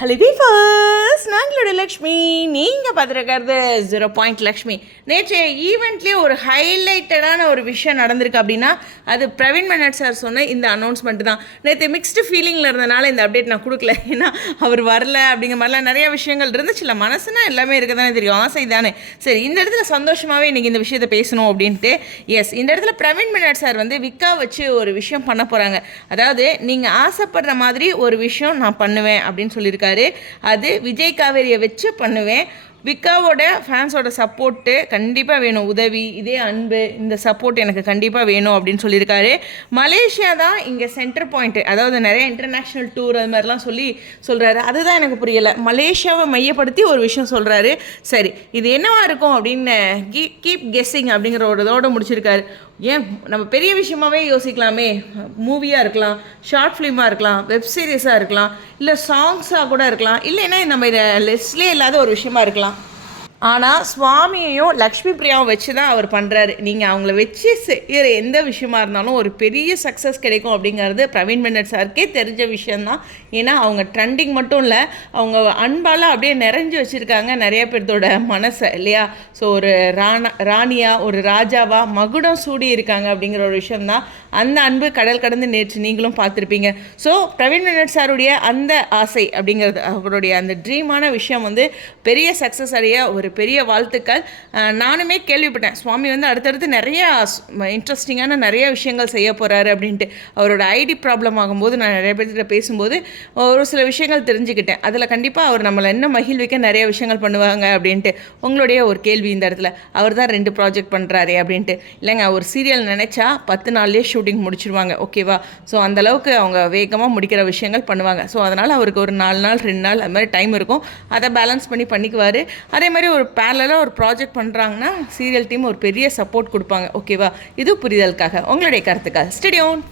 Hello வீஃபர்ஸ் நாங்களோட Lakshmi நீங்கள் பார்த்துருக்கிறது zero point Lakshmi. நேற்று ஈவெண்ட்லேயே ஒரு ஹைலைட்டடான ஒரு விஷயம் நடந்திருக்கு அப்படின்னா அது பிரவீன் மன்னட் சார் சொன்ன இந்த அனௌன்ஸ்மெண்ட் தான். நேற்று மிக்ஸ்டு ஃபீலிங்கில் இருந்தனால இந்த அப்டேட் நான் கொடுக்கல. ஏன்னா அவர் வரல அப்படிங்கிற மாதிரிலாம் நிறைய விஷயங்கள் இருந்துச்சுல்ல மனசுனா எல்லாமே இருக்க தானே தெரியும். ஆசை தானே. சரி இந்த இடத்துல சந்தோஷமாகவே இன்றைக்கி இந்த விஷயத்தை பேசணும் அப்படின்ட்டு எஸ் இந்த இடத்துல பிரவீன் மன்னட் சார் வந்து விக்கா வச்சு ஒரு விஷயம் பண்ண போகிறாங்க அதாவது நீங்கள் ஆசைப்படுற மாதிரி ஒரு விஷயம் நான் பண்ணுவேன் அப்படின்னு சொல்லியிருக்காரு. அது விஜய் காவேரியை வச்சு பண்ணுவேன். விக்காவோட ஃபேன்ஸோட சப்போர்ட்டு கண்டிப்பாக வேணும். உதவி இதே அன்பு இந்த சப்போர்ட் எனக்கு கண்டிப்பாக வேணும் அப்படின்னு சொல்லியிருக்காரு. மலேசியா தான் இங்கே சென்டர் பாயிண்ட்டு அதாவது நிறைய இன்டர்நேஷ்னல் டூர் அது மாதிரிலாம் சொல்லி சொல்கிறாரு அதுதான் எனக்கு புரியலை. மலேசியாவை மையப்படுத்தி ஒரு விஷயம் சொல்கிறாரு சரி இது என்னவா இருக்கும் அப்படின்னு கீப் கெஸ்ஸிங் அப்படிங்கிற ஒரு இதோட முடிச்சிருக்காரு. ஏன் நம்ம பெரிய விஷயமாவே யோசிக்கலாமே? மூவியாக இருக்கலாம் ஷார்ட் ஃபிலிமாக இருக்கலாம் வெப் சீரிஸாக இருக்கலாம் இல்லை சாங்ஸாக கூட இருக்கலாம் இல்லைன்னா நம்ம லெஸ்ட்லேயே இல்லாத ஒரு விஷயமா இருக்கலாம். ஆனால் சுவாமியையும் லக்ஷ்மி பிரியாவும் வச்சு தான் அவர் பண்ணுறாரு நீங்கள் அவங்கள வச்சு செய்கிற எந்த விஷயமா இருந்தாலும் ஒரு பெரிய சக்ஸஸ் கிடைக்கும் அப்படிங்கிறது பிரவீன் மன்னர் சாருக்கே தெரிஞ்ச விஷயந்தான் ஏன்னா அவங்க ட்ரெண்டிங் மட்டும் இல்லை அவங்க அன்பால் அப்படியே நிறைஞ்சு வச்சுருக்காங்க நிறைய பேர்த்தோட மனசை இல்லையா? ஸோ ஒரு ராணா ராணியாக ஒரு ராஜாவாக மகுடம் சூடி இருக்காங்க அப்படிங்கிற ஒரு விஷயந்தான் அந்த அன்பு கடல் கடந்து நேற்று நீங்களும் பார்த்துருப்பீங்க. ஸோ பிரவீன் மன்னர் சாருடைய அந்த ஆசை அப்படிங்கிறது அவருடைய அந்த ட்ரீமான விஷயம் வந்து பெரிய சக்ஸஸ் அடைய ஒரு ஒரு பெரிய வாழ்த்துக்கள். நானுமே கேள்விப்பட்டேன். சுவாமி வந்து அடுத்தடுத்து நிறைய இன்ட்ரெஸ்டிங்கான நிறைய விஷயங்கள் செய்ய போகிறாரு அப்படின்ட்டு. அவரோட ஐடி ப்ராப்ளம் ஆகும்போது நான் நிறைய பேர்கிட்ட பேசும்போது ஒரு சில விஷயங்கள் தெரிஞ்சுக்கிட்டேன். அதில் கண்டிப்பாக அவர் நம்மளை இன்னும் மகிழ்விக்க நிறைய விஷயங்கள் பண்ணுவாங்க அப்படின்ட்டு. உங்களுடைய ஒரு கேள்வி இந்த இடத்துல. அவர் தான் ரெண்டு ப்ராஜெக்ட் பண்ணுறாரு அப்படின்ட்டு. இல்லைங்க ஒரு சீரியல் நினச்சா பத்து நாள்லேயே ஷூட்டிங் முடிச்சிருவாங்க. ஓகேவா ஸோ அந்தளவுக்கு அவங்க வேகமாக முடிக்கிற விஷயங்கள் பண்ணுவாங்க. ஸோ அதனால் அவருக்கு ஒரு நாலு நாள் ரெண்டு நாள் அது மாதிரி டைம் இருக்கும். அதை பேலன்ஸ் பண்ணி பண்ணிக்குவார். அதே மாதிரி ஒரு பேரலாக ஒரு ப்ராஜெக்ட் பண்ணுறாங்கன்னா சீரியல் டீம் ஒரு பெரிய சப்போர்ட் கொடுப்பாங்க. ஓகேவா இது புரிதலுக்காக. உங்களுடைய கருத்துக்காக ஸ்டடியோன்